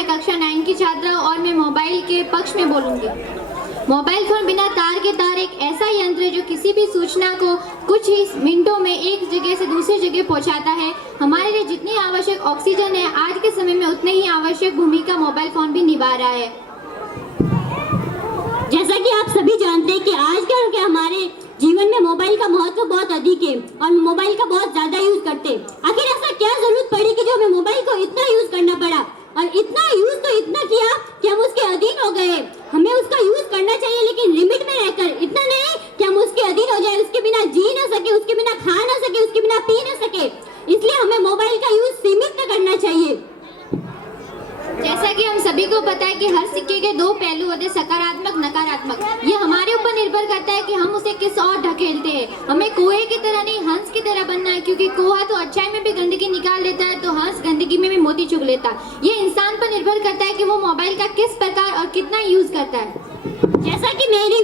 मैं कक्षा 9 की छात्रा हूँ और मैं मोबाइल के पक्ष में बोलूँगी। मोबाइल फोन बिना तार के तार एक ऐसा यंत्र है जो किसी भी सूचना को कुछ ही मिनटों में एक जगह से दूसरी जगह पहुंचाता है। हमारे लिए जितनी आवश्यक ऑक्सीजन है, आज के समय में उतनी ही आवश्यक भूमिका मोबाइल फोन भी निभा रहा है। जैसा कि आप सभी जानते हैं कि आजकल के हमारे जीवन में मोबाइल का महत्व बहुत अधिक है और मोबाइल का बहुत ज्यादा यूज करते हैं। आखिर ऐसा क्या जरूरत पड़ी कि जो हमें मोबाइल को इतना यूज करना पड़ा, और इतना यूज तो इतना किया कि हम उसके अधीन हो गए। हमें उसका यूज करना चाहिए लेकिन लिमिट में रहकर, इतना नहीं कि हम उसके अधीन हो जाए, उसके बिना जी ना सके, उसके बिना खा ना सके, उसके बिना पी ना सके। इसलिए हमें मोबाइल का यूज सीमित करना चाहिए। जैसा कि हम सभी को पता है कि हर सिक्के के दो पहलू होते हैं, सकारात्मक, नकारात्मक। ये हमारे ऊपर निर्भर करता है कि हम उसे किस ओर ढकेलते हैं। हमें कोहे की तरह नहीं, हंस की तरह बनना है, क्योंकि कोहा तो अच्छाई में भी गंदगी निकाल लेता है, तो हंस गंदगी में भी मोती चुग लेता है। ये इंसान पर निर्भर करता है कि वो मोबाइल का किस प्रकार और कितना यूज करता है। जैसा कि मेरी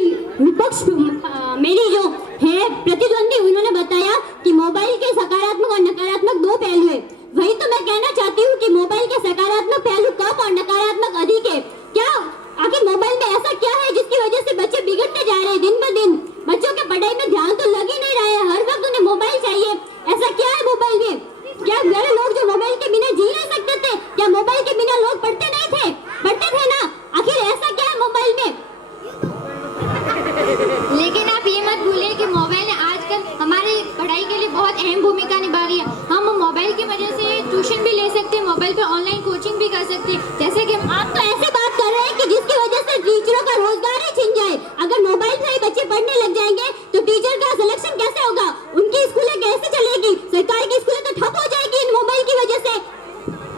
जो है प्रतिद्वंदी, उन्होंने बताया कि मोबाइल के सकारात्मक और नकारात्मक दो पहलू है। वही तो मैं कहना चाहती हूँ कि मोबाइल के सकारात्मक पहलू कम और नकारात्मक अधिक है। क्या आखिर मोबाइल में ऐसा क्या है जिसकी वजह से बच्चे बिगड़ते जा रहे हैं दिन ब दिन? बच्चों के पढ़ाई में ध्यान तो लग ही नहीं रहा है, हर वक्त उन्हें मोबाइल चाहिए। ऐसा क्या है मोबाइल में? क्या बड़े लोग जो मोबाइल के बिना जी नहीं सकते थे, क्या मोबाइल के बिना लोग पढ़ते नहीं थे? पढ़ते थे ना। आखिर ऐसा क्या है मोबाइल में? लेकिन आप ये मत भूलिए कि मोबाइल आजकल हमारी पढ़ाई के लिए बहुत अहम भूमिका निभा रही है। हम मोबाइल की वजह से ट्यूशन भी ले सकते हैं, मोबाइल पर ऑनलाइन कोचिंग भी कर सकते हैं। जैसे कि आप तो ऐसे बात कर रहे हैं कि जिसकी वजह से टीचरों का रोजगार ही छिन जाए। अगर मोबाइल से ही बच्चे पढ़ने लग जाएंगे तो टीचर का सिलेक्शन कैसे होगा? उनकी स्कूलें कैसे चलेगी? सरकार की स्कूलें तो ठप हो जाएगी इन मोबाइल की वजह से।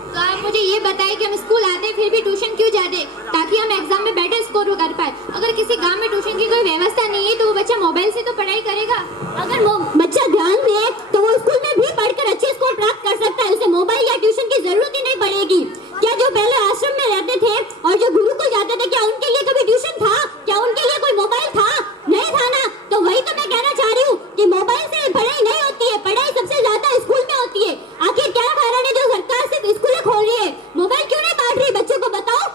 तो आप मुझे ये बताइए कि हम स्कूल आते फिर भी ट्यूशन क्यों जाते? ताकि हम एग्जाम में बेटर स्कोर कर पाए। अगर किसी गांव में ट्यूशन की कोई व्यवस्था नहीं है तो वो बच्चा मोबाइल से तो पढ़ाई करेगा। अगर वो बच्चा ध्यान दे तो वो स्कूल में भी पढ़कर अच्छे स्कोर प्राप्त कर सकता है। उसे मोबाइल या ट्यूशन की जरूरत ही नहीं पड़ेगी। क्या जो पहले आश्रम में रहते थे और जो गुरुकुल जाते थे, क्या उनके लिए कभी ट्यूशन था? क्या उनके लिए कोई मोबाइल था? नहीं था ना। तो वही तो मैं कहना चाह रही हूँ कि मोबाइल से पढ़ाई नहीं होती है, पढ़ाई सबसे ज्यादा स्कूल में होती है। आखिर क्या कारण है जो सरकार सिर्फ स्कूलें खोल रही है, मोबाइल क्यों नहीं बांट रही बच्चों को? बताओ।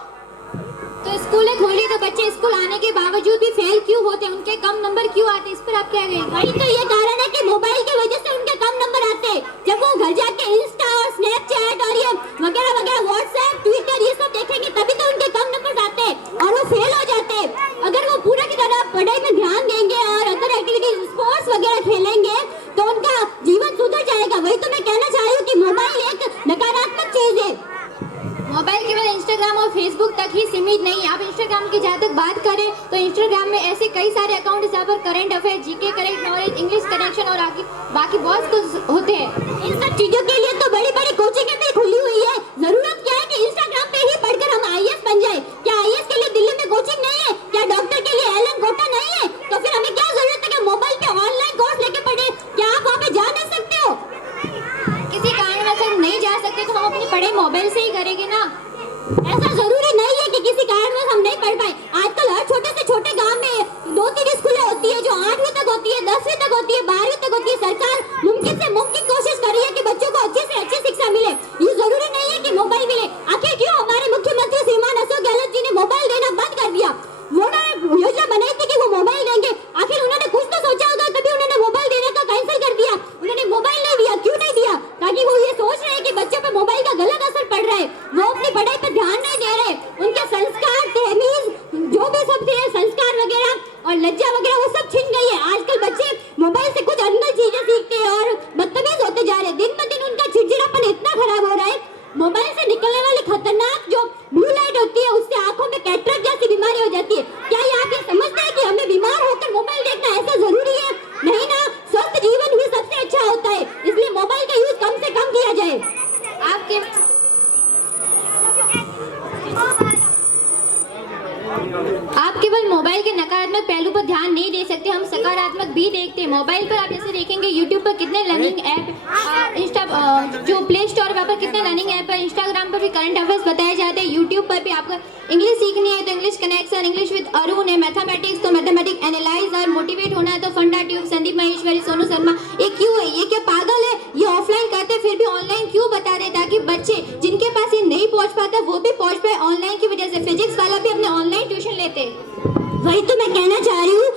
तो स्कूलें खोली तो बच्चे स्कूल आने के बावजूद भी फेल क्यों होते? उनके कम नंबर क्यों आते? इस पर आप क्या कहेंगे? वही तो ये कारण है कि मोबाइल की वजह से उनके कम नंबर आते हैं। जब वो घर जाके इंस्टा और स्नैपचैट और ये वगैरह वगैरह, व्हाट्सएप, ट्विटर, ये सब देखेंगे तभी तो उनके कम नंबर आते हैं और वो फेल हो जाते हैं। अगर वो पूरा की तरह पढ़ाई में ध्यान देंगे और अदर एक्टिविटीज, स्पोर्ट्स वगैरह खेलेंगे तो उनका जीवन सुधर जाएगा। वही तो मैं कहना चाह रही हूँ कि मोबाइल एक नकारात्मक चीज है। मोबाइल केवल इंस्टाग्राम और फेसबुक तक ही सीमित नहीं है। आप इंस्टाग्राम की जहाँ तक बात करें तो इंस्टाग्राम में ऐसे कई सारे अकाउंट जहाँ पर current affair, GK, correct knowledge, English connection और बाकी बहुत कुछ होते हैं। इन सब चीजों के लिए तो बड़ी बड़ी कोचिंगें भी खुली हुई है। जरूरत क्या है कि इंस्टाग्राम पे ही पढ़कर हम आईएएस बन जाए? क्या आईएएस के लिए दिल्ली में कोचिंग नहीं है? क्या डॉक्टर के लिए एलन गोटा नहीं है? तो फिर हमें क्या जरूरत है कि मोबाइल पे ऑनलाइन कोर्स लेके पढ़े? क्या आप वहाँ पे जा नहीं सकते हो? किसी कारणवश हम नहीं जा सकते तो हम अपनी पढ़ाई मोबाइल से ही करेंगे ना। ऐसा जरूरी नहीं है कि किसी कारणवश हम नहीं पढ़ पाए। आजकल हर छोटे से छोटे गांव में 2-3 स्कूलें होती है जो 8वीं तक होती है, 10वीं तक होती है, 12वीं तक होती है। सरकार मुमकिन से मुमकिन कोशिश कर रही है कि बच्चों को अच्छे से अच्छी शिक्षा मिले। ये जरूरी नहीं है कि मोबाइल मिले। आखिर क्यों हमारे मुख्यमंत्री श्रीमान अशोक गहलोत जी ने मोबाइल देना बंद कर दिया? वो योजना बनाई थी कि वो मोबाइल देंगे। आखिर उन्होंने कुछ तो सोचा होगा, तभी उन्होंने मोबाइल देने का कैंसिल कर दिया। उन्होंने मोबाइल नहीं दिया, क्यों नहीं दिया? ताकि वो ये सोच रहे हैं कि बच्चों पे मोबाइल का गलत असर पड़ रहा है, वो अपनी पढ़ाई पे ध्यान नहीं दे रहे। उनके संस्कार, तहमीज, जो भी सब थे, संस्कार वगैरह और लज्जा वगैरह, वो सब छिन गई है। आजकल बच्चे मोबाइल से कुछ अनगढ़ चीजें सीखते हैं और बदतमीज होते जा रहे हैं। दिन ब दिन उनका चिड़चिड़ापन इतना खराब हो रहा है। मोबाइल से निकलने वाली खतरनाक जो ब्लू लाइट होती है, उससे आंखों में कैटरेक्ट जैसी बीमारी हो जाती है। क्या ये आप ये समझते हैं कि हमें बीमार होकर मोबाइल देखना ऐसा जरूरी है? नहीं ना। स्वस्थ जीवन ही सबसे अच्छा होता है, इसलिए मोबाइल का यूज कम से कम किया जाए। आप केवल मोबाइल के नकारात्मक पहलू पर ध्यान नहीं दे सकते, हम सकारात्मक भी देखते हैं। मोबाइल पर आप जैसे देखेंगे यूट्यूब पर कितने लर्निंग ऐप, जो प्ले स्टोर वहाँ पर कितने लर्निंग ऐप है। इंस्टाग्राम पर भी करंट अफेयर्स बताए जाते हैं। यूट्यूब पर भी आपको इंग्लिश सीखनी है तो English connection, English with Arun है, मैथमेटिक्स तो मैथमेटिक्स एनालाइजर, मोटिवेट होना है तो फंडा ट्यूब, संदीप महेश्वरी, सोनू शर्मा। ये क्यों है? ये क्या पागल है? ये ऑफलाइन करते फिर भी ऑनलाइन क्यों बता रहे, ताकि बच्चे जिनके पास ये नहीं पहुंच पाता वो भी पहुंच पाए थे। वही तो मैं कहना चाह रही हूँ